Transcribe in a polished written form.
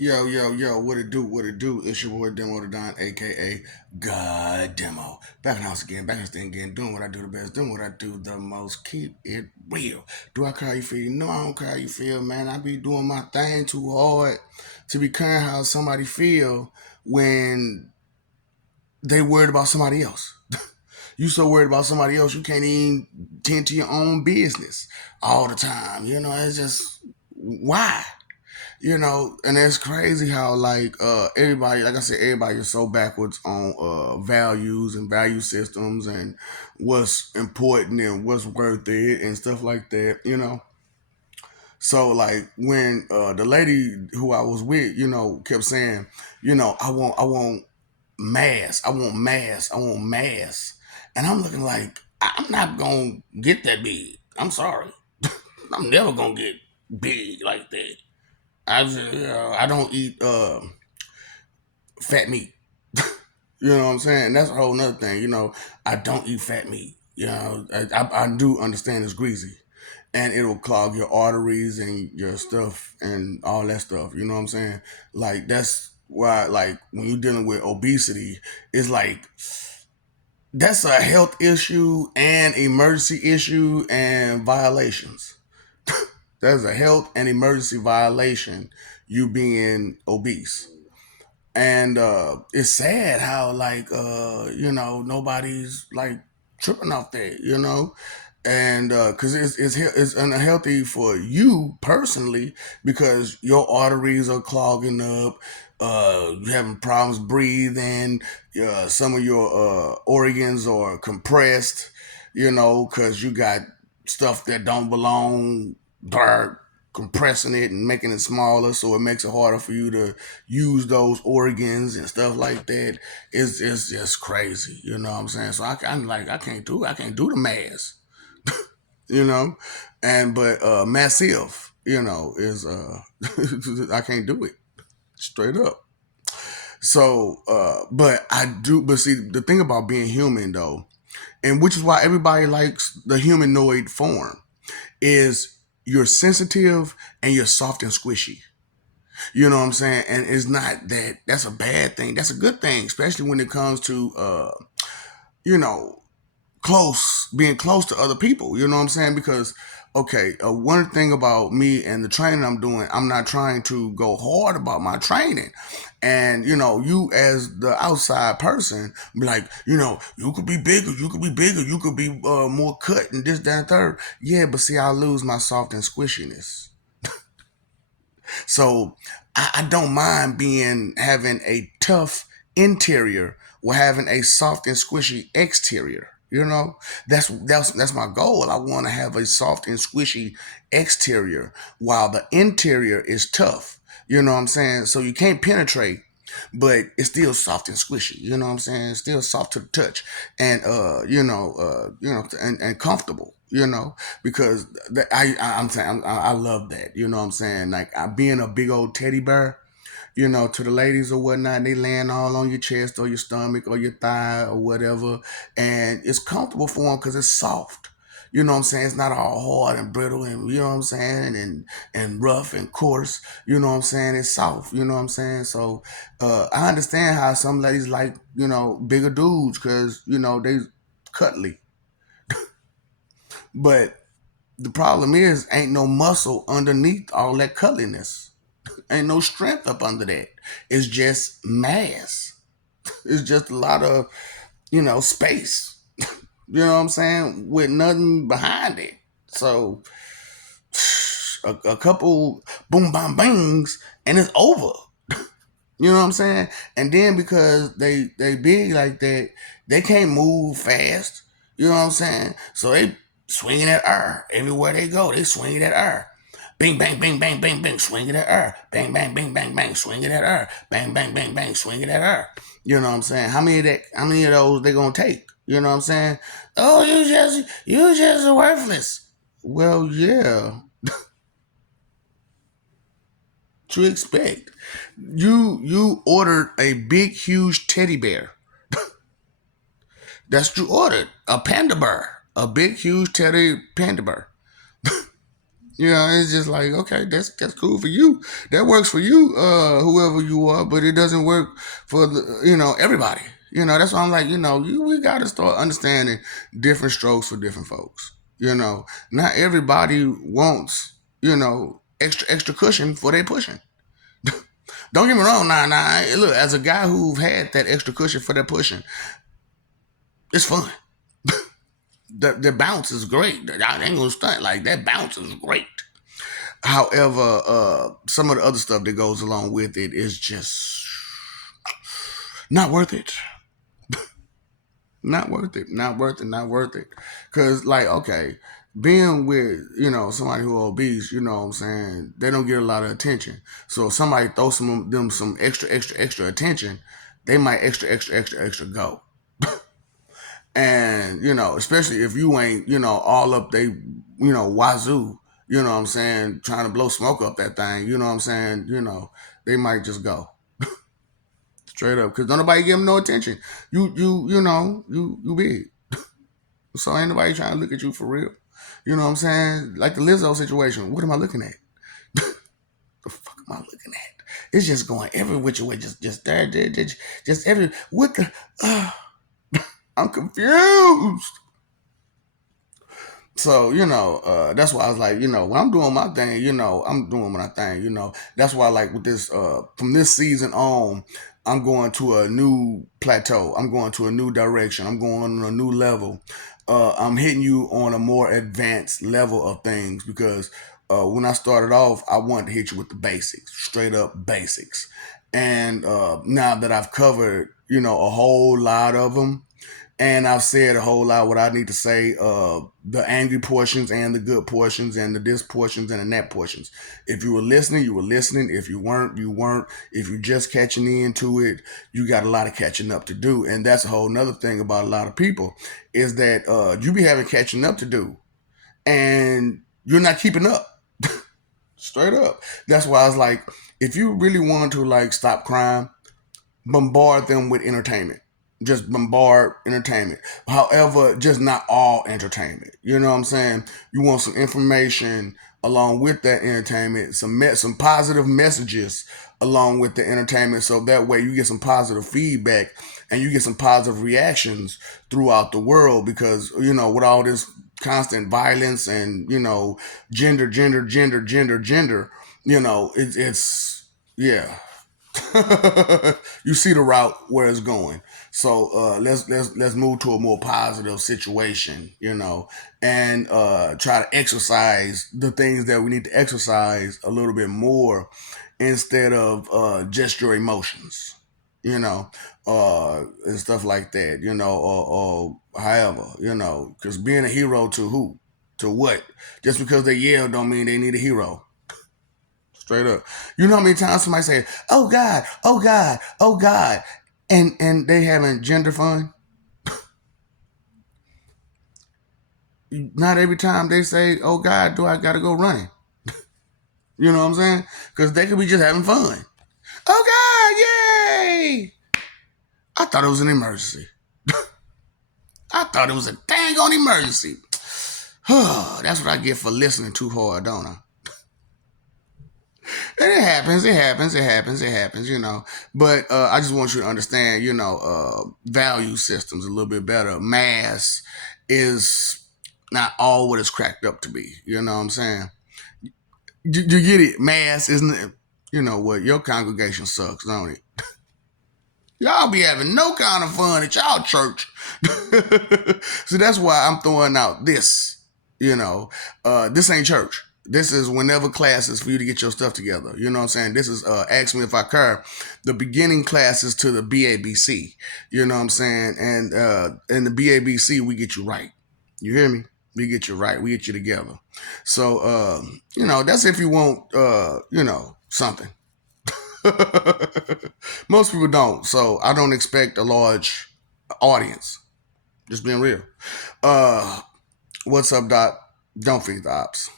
Yo, yo, yo, what it do, what it do? It's your boy Demo the Don, aka God Demo. Back in the house again, back in the thing again, doing what I do the best, doing what I do the most, keep it real. Do I care how you feel? No, I don't care how you feel, man. I be doing my thing too hard to be caring how somebody feel when they worried about somebody else. You so worried about somebody else, you can't even tend to your own business all the time. It's just why? And it's crazy how everybody, like I said, everybody is so backwards on values and value systems and what's important and what's worth it and stuff like that. So like when the lady who I was with, kept saying, I want mass, I want mass, I want mass. And I'm looking like I'm not gonna get that big. I'm sorry. I'm never gonna get big like that. I don't eat fat meat. You know what I'm saying? That's a whole nother thing. I don't eat fat meat. I do understand it's greasy, and it'll clog your arteries and your stuff and all that stuff. You know what I'm saying? Like that's why, like when you're dealing with obesity, it's like that's a health issue and emergency issue and violations. That's a health and emergency violation. You being obese. And it's sad how nobody's like tripping off that, and because it's unhealthy for you personally because your arteries are clogging up, you're having problems breathing, some of your organs are compressed, because you got stuff that don't belong there, compressing it and making it smaller, so it makes it harder for you to use those organs and stuff like that. It's just crazy, you know what I'm saying? So I'm like, I can't do the mass, you know, and but massive, is I can't do it straight up. So, but I do. But see, the thing about being human though, and which is why everybody likes the humanoid form, is you're sensitive and you're soft and squishy. You know what I'm saying? And it's not that that's a bad thing. That's a good thing, especially when it comes to you know, being close to other people. You know what I'm saying? Because okay, one thing about me and the training I'm doing, I'm not trying to go hard about my training. And you as the outside person, be like, you could be bigger, you could be bigger, you could be more cut and this, that, and third. Yeah, but see, I lose my soft and squishiness. So I don't mind being having a tough interior or having a soft and squishy exterior. That's my goal. I want to have a soft and squishy exterior while the interior is tough. You know what I'm saying? So you can't penetrate, but it's still soft and squishy. You know what I'm saying? It's still soft to the touch, and and comfortable. Because I'm saying I love that. You know what I'm saying? Like being a big old teddy bear. To the ladies or whatnot, they laying all on your chest or your stomach or your thigh or whatever, and it's comfortable for them because it's soft. You know what I'm saying? It's not all hard and brittle and you know what I'm saying, and rough and coarse. You know what I'm saying? It's soft. You know what I'm saying? So I understand how some ladies like bigger dudes because they cuddly, but the problem is ain't no muscle underneath all that cuddliness. Ain't no strength up under that. It's just mass. It's just a lot of space. You know what I'm saying? With nothing behind it. So a couple boom bam bangs and it's over. You know what I'm saying? And then because they big like that, they can't move fast. You know what I'm saying? So they swinging that air everywhere they go. They swinging that air. Bing bang bang bang bang bang swinging that air. Bang bang bang bang bang swinging that air. Bang bang bang bang swinging that air. You know what I'm saying? How many of those they gonna take? You know what I'm saying? Oh, you just worthless. Well, yeah. To expect. You ordered a big huge teddy bear. That's what you ordered. A panda bear. A big huge teddy panda bear. Yeah, it's just like, okay, that's cool for you. That works for you, whoever you are, but it doesn't work for everybody. That's why I'm like, we got to start understanding different strokes for different folks. Not everybody wants extra cushion for their pushing. Don't get me wrong, nah. Look, as a guy who had that extra cushion for that pushing, it's fun. The bounce is great. I ain't gonna stunt, like that bounce is great. However, some of the other stuff that goes along with it is just not worth it. Not worth it. Not worth it. Not worth it. Cause like, okay, being with, somebody who obese, you know what I'm saying, they don't get a lot of attention. So if somebody throws them some extra attention, they might extra go. And, especially if you ain't, all up they, wazoo, you know what I'm saying, trying to blow smoke up that thing, you know what I'm saying, they might just go straight up because don't nobody give them no attention. You big. So ain't nobody trying to look at you for real. You know what I'm saying? Like the Lizzo situation. What am I looking at? The fuck am I looking at? It's just going every which way, just there, just every. What the? I'm confused. So, that's why I was like, when I'm doing my thing, I'm doing my thing, That's why, like, with this, from this season on, I'm going to a new plateau. I'm going to a new direction. I'm going on a new level. I'm hitting you on a more advanced level of things because when I started off, I wanted to hit you with the basics, straight up basics. And now that I've covered, a whole lot of them, and I've said a whole lot what I need to say. The angry portions and the good portions and the this portions and the that portions. If you were listening, you were listening. If you weren't, you weren't. If you're just catching into it, you got a lot of catching up to do. And that's a whole nother thing about a lot of people is that you be having catching up to do, and you're not keeping up. Straight up. That's why I was like, if you really want to like stop crime, bombard them with entertainment. Just bombard entertainment. However, just not all entertainment. You know what I'm saying? You want some information along with that entertainment, some positive messages along with the entertainment, so that way you get some positive feedback and you get some positive reactions throughout the world. Because with all this constant violence and gender, it's yeah. You see the route where it's going. So let's move to a more positive situation, and try to exercise the things that we need to exercise a little bit more instead of just your emotions, and stuff like that, or however, because being a hero to who, to what? Just because they yell don't mean they need a hero. Straight up. You know how many times somebody say, "Oh God, oh God, oh God," and they having gender fun? Not every time they say, "Oh God, do I gotta go running?" You know what I'm saying? Because they could be just having fun. Oh God, yay! I thought it was an emergency. I thought it was a dang on emergency. That's what I get for listening too hard, don't I? And it happens, But I just want you to understand, value systems a little bit better. Mass is not all what it's cracked up to be. You know what I'm saying? You get it? Mass isn't it? You know what? Your congregation sucks, don't it? Y'all be having no kind of fun at y'all church. So that's why I'm throwing out this. This ain't church. This is whenever classes for you to get your stuff together. You know what I'm saying? This is Ask Me If I Care, the beginning classes to the BABC. You know what I'm saying? And in the BABC, we get you right. You hear me? We get you right. We get you together. So, that's if you want, something. Most people don't. So I don't expect a large audience. Just being real. What's up, Doc? Don't feed the ops.